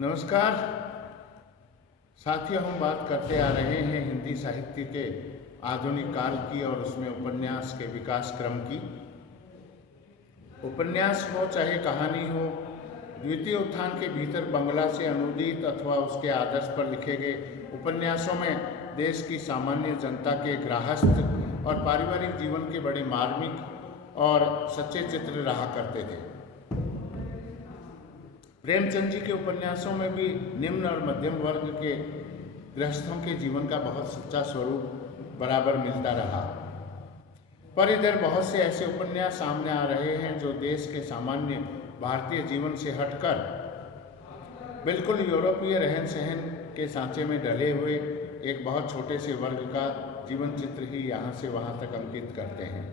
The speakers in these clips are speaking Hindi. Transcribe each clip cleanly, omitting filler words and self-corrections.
नमस्कार साथियों, हम बात करते आ रहे हैं हिंदी साहित्य के आधुनिक काल की और उसमें उपन्यास के विकास क्रम की। उपन्यास हो चाहे कहानी हो, द्वितीय उत्थान के भीतर बंगला से अनुदित अथवा उसके आदर्श पर लिखे गए उपन्यासों में देश की सामान्य जनता के गृहस्थ और पारिवारिक जीवन के बड़े मार्मिक और सच्चे चित्र रहा करते थे। प्रेमचंद जी के उपन्यासों में भी निम्न और मध्यम वर्ग के गृहस्थों के जीवन का बहुत सच्चा स्वरूप बराबर मिलता रहा। पर इधर बहुत से ऐसे उपन्यास सामने आ रहे हैं जो देश के सामान्य भारतीय जीवन से हटकर बिल्कुल यूरोपीय रहन सहन के सांचे में ढले हुए एक बहुत छोटे से वर्ग का जीवन चित्र ही यहाँ से वहाँ तक अंकित करते हैं।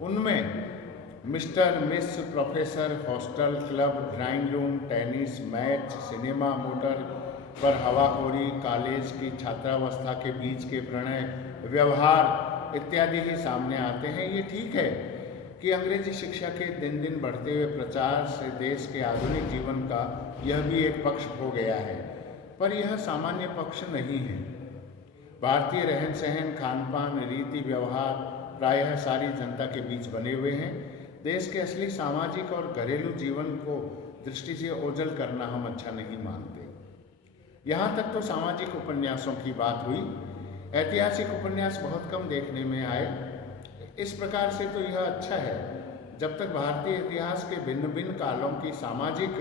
उनमें mister miss, professor, hostel, club, drawing room, tennis match, cinema, motor पर हवाखोरी, कॉलेज की छात्रावस्था के बीच के प्रणय, व्यवहार इत्यादि ही सामने आते हैं। ये ठीक है कि अंग्रेजी शिक्षा के दिन दिन बढ़ते हुए प्रचार से देश के आधुनिक जीवन का यह भी एक पक्ष हो गया है, पर यह सामान्य पक्ष नहीं है। भारतीय रहन सहन, खान पान, रीति व्यवहार प्रायः सारी जनता के बीच बने हुए हैं। देश के असली सामाजिक और घरेलू जीवन को दृष्टि से ओझल करना हम अच्छा नहीं मानते। यहाँ तक तो सामाजिक उपन्यासों की बात हुई, ऐतिहासिक उपन्यास बहुत कम देखने में आए। इस प्रकार से तो यह अच्छा है, जब तक भारतीय इतिहास के भिन्न भिन्न कालों की सामाजिक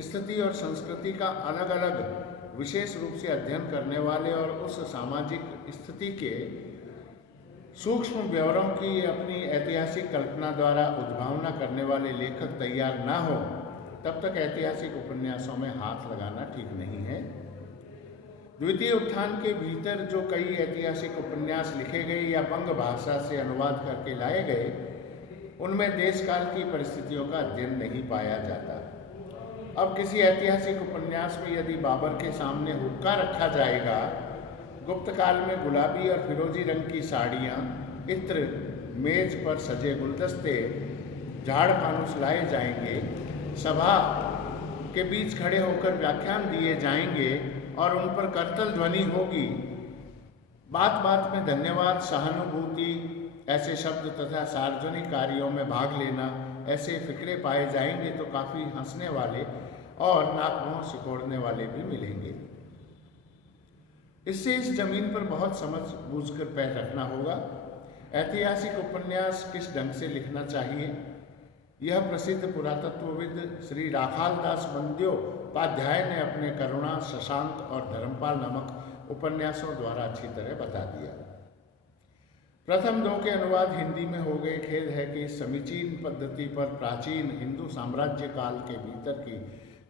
स्थिति और संस्कृति का अलग अलग विशेष रूप से अध्ययन करने वाले और उस सामाजिक स्थिति के सूक्ष्म ब्यौरों की अपनी ऐतिहासिक कल्पना द्वारा उद्भावना करने वाले लेखक तैयार न हो, तब तक ऐतिहासिक उपन्यासों में हाथ लगाना ठीक नहीं है। द्वितीय उत्थान के भीतर जो कई ऐतिहासिक उपन्यास लिखे गए या बंग भाषा से अनुवाद करके लाए गए, उनमें देश काल की परिस्थितियों का अध्ययन नहीं पाया जाता। अब किसी ऐतिहासिक उपन्यास में यदि बाबर के सामने हुक्का रखा जाएगा, गुप्त काल में गुलाबी और फिरोजी रंग की साड़ियाँ, इत्र, मेज पर सजे गुलदस्ते, झाड़ फानुस लाए जाएंगे, सभा के बीच खड़े होकर व्याख्यान दिए जाएंगे और उन पर करतल ध्वनि होगी, बात बात में धन्यवाद, सहानुभूति ऐसे शब्द तथा सार्वजनिक कार्यों में भाग लेना ऐसे फिक्रे पाए जाएंगे, तो काफ़ी हंसने वाले और नाक मुँह सिकोड़ने वाले भी मिलेंगे। इससे इस जमीन पर बहुत समझ बूझकर पैर रखना होगा। ऐतिहासिक उपन्यास किस ढंग से लिखना चाहिए, यह प्रसिद्ध पुरातत्वविद श्री राखालदास बंद्योपाध्याय ने अपने करुणा, शशांक और धर्मपाल नामक उपन्यासों द्वारा अच्छी तरह बता दिया। प्रथम दो के अनुवाद हिंदी में हो गए। खेद है कि इस समीचीन पद्धति पर प्राचीन हिंदू साम्राज्य काल के भीतर की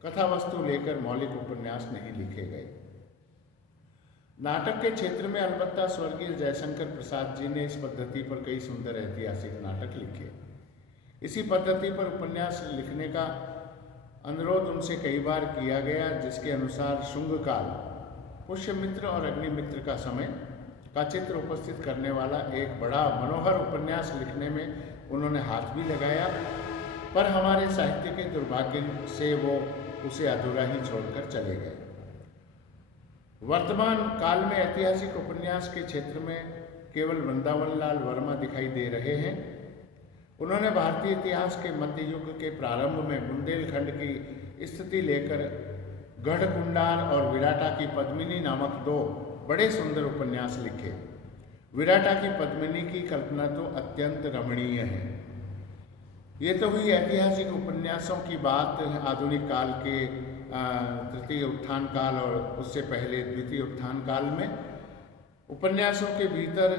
कथा वस्तु लेकर मौलिक उपन्यास नहीं लिखे गए। नाटक के क्षेत्र में अलबत्ता स्वर्गीय जयशंकर प्रसाद जी ने इस पद्धति पर कई सुंदर ऐतिहासिक नाटक लिखे। इसी पद्धति पर उपन्यास लिखने का अनुरोध उनसे कई बार किया गया, जिसके अनुसार शुंग काल, पुष्यमित्र और अग्निमित्र का समय का चित्र उपस्थित करने वाला एक बड़ा मनोहर उपन्यास लिखने में उन्होंने हाथ भी लगाया, पर हमारे साहित्य के दुर्भाग्य से वो उसे अधूरा ही छोड़कर चले गए। वर्तमान काल में ऐतिहासिक उपन्यास के क्षेत्र में केवल वृंदावन लाल वर्मा दिखाई दे रहे हैं। उन्होंने भारतीय इतिहास के मध्य युग के प्रारंभ में बुंदेलखंड की स्थिति लेकर गढ़कुंडार और विराटा की पद्मिनी नामक दो बड़े सुंदर उपन्यास लिखे। विराटा की पद्मिनी की कल्पना तो अत्यंत रमणीय है। ये तो हुई ऐतिहासिक उपन्यासों की बात आधुनिक काल के तृतीय उत्थान काल और उससे पहले द्वितीय उत्थान काल में उपन्यासों के भीतर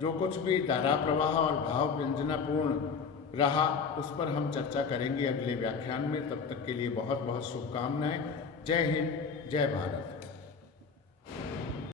जो कुछ भी धारा प्रवाह और भाव व्यंजनापूर्ण रहा, उस पर हम चर्चा करेंगे अगले व्याख्यान में। तब तक के लिए बहुत बहुत शुभकामनाएं। जय हिंद, जय भारत।